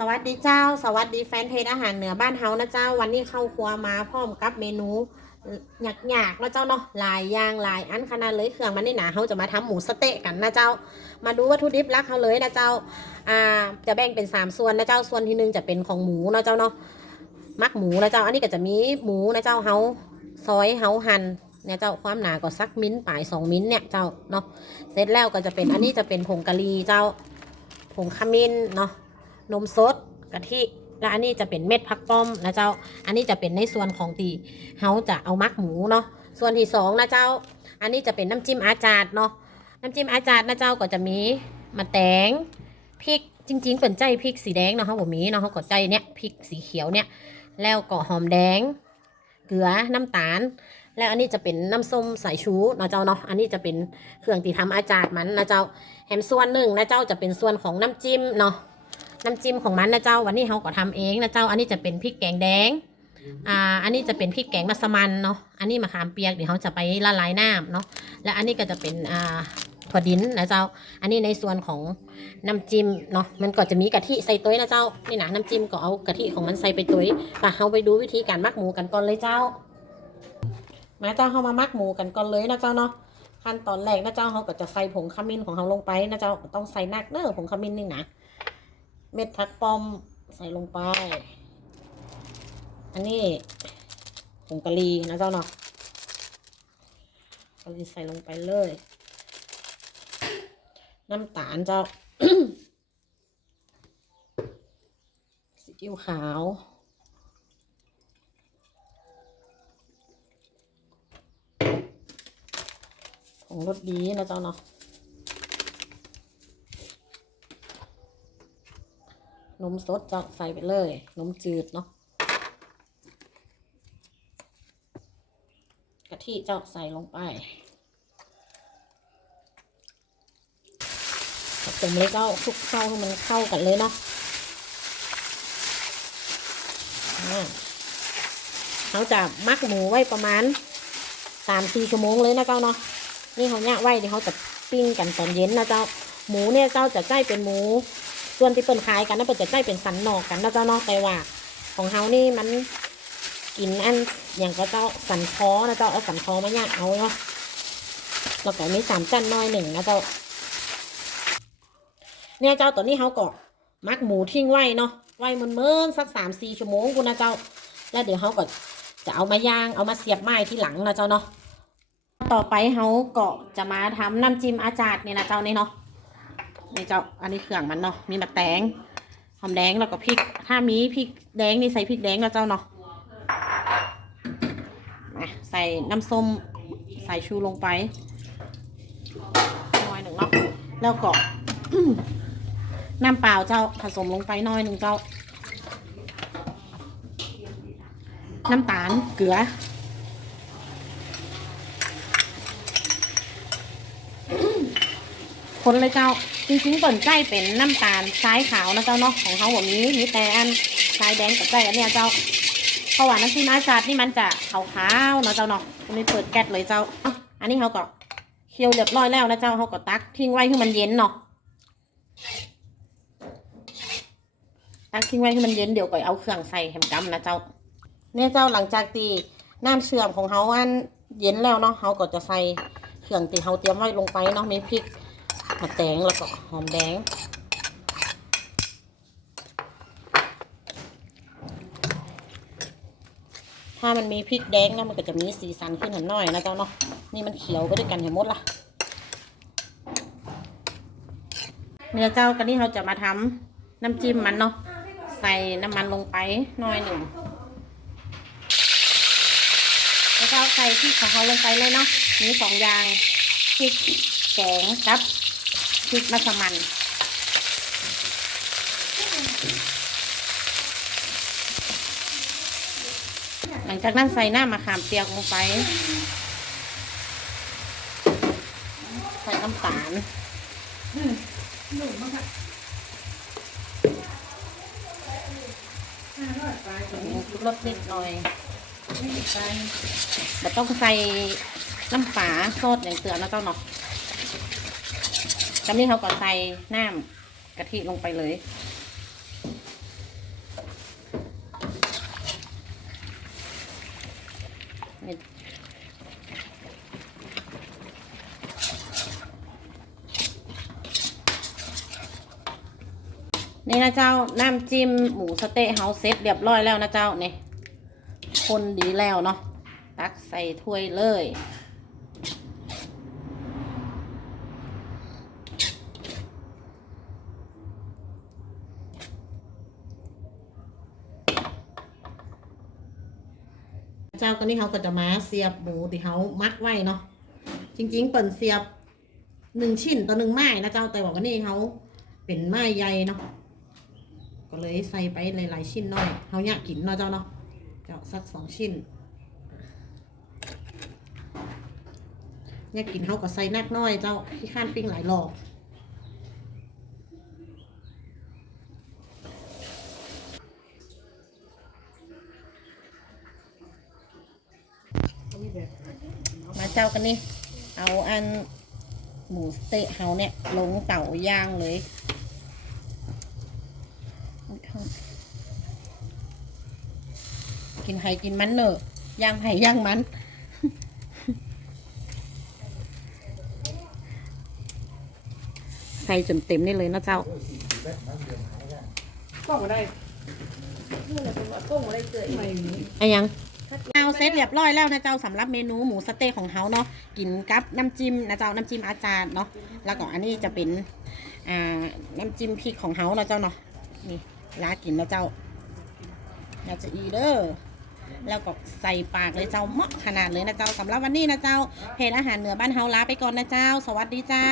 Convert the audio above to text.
สวัสดีเจ้า สวัสดีแฟนเพจอาหารเหนือบ้านเฮานะเจ้า วันนี้เข้าครัวมาพร้อมกับเมนูหยากๆนะเจ้าเนาะหลายอย่างหลายอันขนาดเลยเครื่องมันนี่หนาเขาจะมาทำหมูสเต๊ะกันนะเจ้า มาดูวัตถุดิบลักเขาเลยนะเจ้าอ่าจะแบ่งเป็นสามส่วนนะเจ้าส่วนที่หนึ่งจะเป็นของหมูนะเจ้าเนาะมักหมูนะเจ้า อันนี้ก็จะมีหมูนะเจ้าเฮาซอยเฮาหั่นเนี่ยเจ้าความหนาก็สักมิ้นปลายสองมิ้นเนี่ยเจ้าเนาะเสร็จแล้วก็จะเป็นอันนี้จะเป็นผงกะหรี่เจ้าผงขมิ้นเนาะ นมสดกะทิและอันนี้จะเป็นเม็ดผักป้อมนะเจ้า อันนี้จะเป็นในส่วนของตีเฮาจะเอามักหมูเนาะ ส่วนที่สองนะเจ้า อันนี้จะเป็นน้ำจิ้มอาจารย์เนาะ น้ำจิ้มอาจารย์นะเจ้าก็จะมีมะแตงพริกจริง ๆ เป็นใจพริกสีแดงเนาะเขาบอกมีเนาะเขาก็ใจเนี้ยพริกสีเขียวเนี่ยแล้วก็หอมแดง เกลือน้ำตาล แล้วอันนี้จะเป็นน้ำส้มสายชูนะเจ้าเนาะ อันนี้จะเป็นเครื่องที่ทำอาจารย์มันนะเจ้าแถมส่วนหนึ่งนะเจ้าจะเป็นส่วนของน้ำจิ้มเนาะ น้ำจิ้มของมันนะเจ้าวันนี้เขาก็ทำเองนะเจ้า อันนี้จะเป็นพริกแกงแดง อ่า อันนี้จะเป็นพริกแกงมัสมันเนาะ อันนี้มะขามเปียกเดี๋ยวเขาจะไปละลายน้ำเนาะ และอันนี้ก็จะเป็นอ่าถั่วดินนะเจ้า อันนี้ในส่วนของน้ำจิ้มเนาะ มันก็จะมีกะทิใส่ตัวนะเจ้า นี่นะน้ำจิ้มก็เอากะทิของมันใส่ไปตัวไปเขาไปดูวิธีการมักหมูกันก่อนเลยเจ้า มาเจ้าเขามามักหมูกันก่อนเลยนะเจ้าเนาะ ขั้นตอนแรกนะเจ้าเขาก็จะใส่ผงขมิ้นของเขาลงไปนะเจ้า ต้องใส่นักเนอะผงขมิ้นนี่นะ เม็ดผักป้อมใส่ลงไป อันนี้ผงกะหรี่นะเจ้าเนาะกะหรี่ใส่ลงไปเลย น้ำตาลเจ้าซีอิ๊วขาวผงรสดีนะเจ้าเนาะ มสดเจ้าใส่ไปเลยนมจืดเนาะกะทิเจ้าใส่ลงไปผสมเลยเจ้าคลุกเข้าให้มันเข้ากันเลยเนาะเขาจะมักหมูไว้ประมาณสามสี่ชั่วโมงเลยนะเจ้าเนาะ นี่เขาเนี่ยไว้เดี๋ยวเขาจะปิ้งกันตอนเย็นนะเจ้า หมูเนี่ยเจ้าจะใช้เป็นหมู ส่วนที่เปิ่นขายกันนะเปิ่นจะใช้เป็นสันนอกกันนะเจ้าเนาะแต่ว่า ของเฮานี่มันกินอันอย่างก็เจ้าสันคอนะเจ้าเอาสันคอมาย่างเอาเนาะแล้วก็มีสามจันน้อยหนึ่งนะเจ้าเนี่ยเจ้าตัวนี้เขาก็มักหมูทิ้งไว้เนาะไว้มันเมินๆสักสามสี่ชั่วโมงกูนะเจ้า แล้วเดี๋ยวเขาก็จะเอามาย่างเอามาเสียบไม้ที่หลังนะเจ้าเนาะต่อไปเขาก็จะมาทำน้ำจิ้มอาจารย์นี่ยนะเจ้านี่เนาะ นี่เจ้า อันนี้เครื่องมันเนาะ มีมะแตงหอมแดงแล้วก็พริก ถ้ามีพริกแดงนี่ใส่พริกแดงนะเจ้าเนาะใส่น้ำส้มใส่ชูลงไปหน่อยหนึ่งเนาะ แล้วก็น้ำเปล่าเจ้าผสมลงไปหน่อยหนึ่งเจ้า น้ำตาลเกลือคนเลยเจ้า จริงๆเปิ่นใกล้เป็นน้ำตาลทรายขาวนะเจ้าเนาะของเขาแบบนี้มีแต่อันทรายแดงกับใกล้อันเนี้ยเจ้าเพราะว่าน้ำจิ้มอาจารย์นี่มันจะขาวๆนะเจ้าเนาะอันนี้เปิดแก๊สเลยเจ้าอะอันนี้เขาก็เคี่ยวเรียบร้อยแล้วนะเจ้าเขาก็ตักทิ้งไว้ให้มันเย็นเนาะตักทิ้งไว้ให้มันเย็นเดี๋ยวก่อยเอาเครื่องใส่แฮมกัมนะเจ้าเนี่ยเจ้าหลังจากตีน้ำเชื่อมของเขาอันเย็นแล้วเนาะเขาก็จะใส่เครื่องที่เขาเตรียมไว้ลงไปเนาะมีพริก มะแตงแล้วก็หอมแดงถ้ามันมีพริกแดงนะมันก็จะมีสีสันขึ้นหน่อยนะเจ้าเนาะนี่มันเขียวไปด้วยกันเห็นหมดละเนื้อเจ้ากันนี่เราจะมาทำน้ำจิ้มมันเนาะใส่น้ำมันลงไปหน่อยหนึ่งแล้วก็ใส่พริกของเขาลงไปเลยเนาะมีสองอย่างพริกแกงกับ พริกมัสมันหลังจากนั้นใส่หน้ามะขามเปียกลงไป ใส่น้ำตาลรสนิดหน่อยแต่ต้องใส่น้ำฝาโซดอย่างเตือนนะเจ้าเนาะ ตอนนี้เขาก็ใส่น้ำกะทิลงไปเลย นี่นะเจ้า น้ำจิ้มหมูสเต๊ะเฮาเซ็ตเรียบร้อยแล้วนะเจ้าเนี่ยคนดีแล้วเนาะ ตักใส่ถ้วยเลย เจ้าก็นี่เขาก็จะมาเสียบหมูที่เขามัดไว้เนาะจริง ๆ เปิ่นเสียบหนึ่งชิ้นต่อหนึ่งไม้นะเจ้าแต่ว่าวันนี้เขาเป็นไม้ใหญ่เนาะก็เลยใส่ไปหลายๆชิ้นหน่อยเขาอยากกินเนาะเจ้าเนาะเจ้าสักสองชิ้นอยากกินเขาก็ใส่นักน้อยเจ้าขี้ข้านปิ้งหลายรอบ เจ้ากันนี่ เอาอันหมูสเต๊ะเฮาเนี่ย ลงเต่าย่างเลยกินไห่กินมันเนอะย่างไห่ย่างมันใส่จนเต็มนี่เลยนะเจ้าก็มาได้ก็มาได้เกิดไม่มีอะยังเอาเซตเรียบร้อยแล้วนะเจ้าสำหรับเมนูหมูสเต๊ะของเฮาเนาะกินกับน้ำจิ้มนะเจ้าน้ำจิ้มอาจารย์เนาะแล้วก็อันนี้จะเป็นอ่าน้ำจิ้มพริกของเฮาเนะเจ้าเนาะนี่ลากินนะเจ้าอยาจะอีเด้อแล้วก็ใส่ปากเลยเจ้าเหมาะขนาดเลยนะเจ้าสำหรับวันนี้นะเจ้าเพจอาหารเหนือบ้านเฮาลาไปก่อนนะเจ้า สวัสดีเจ้า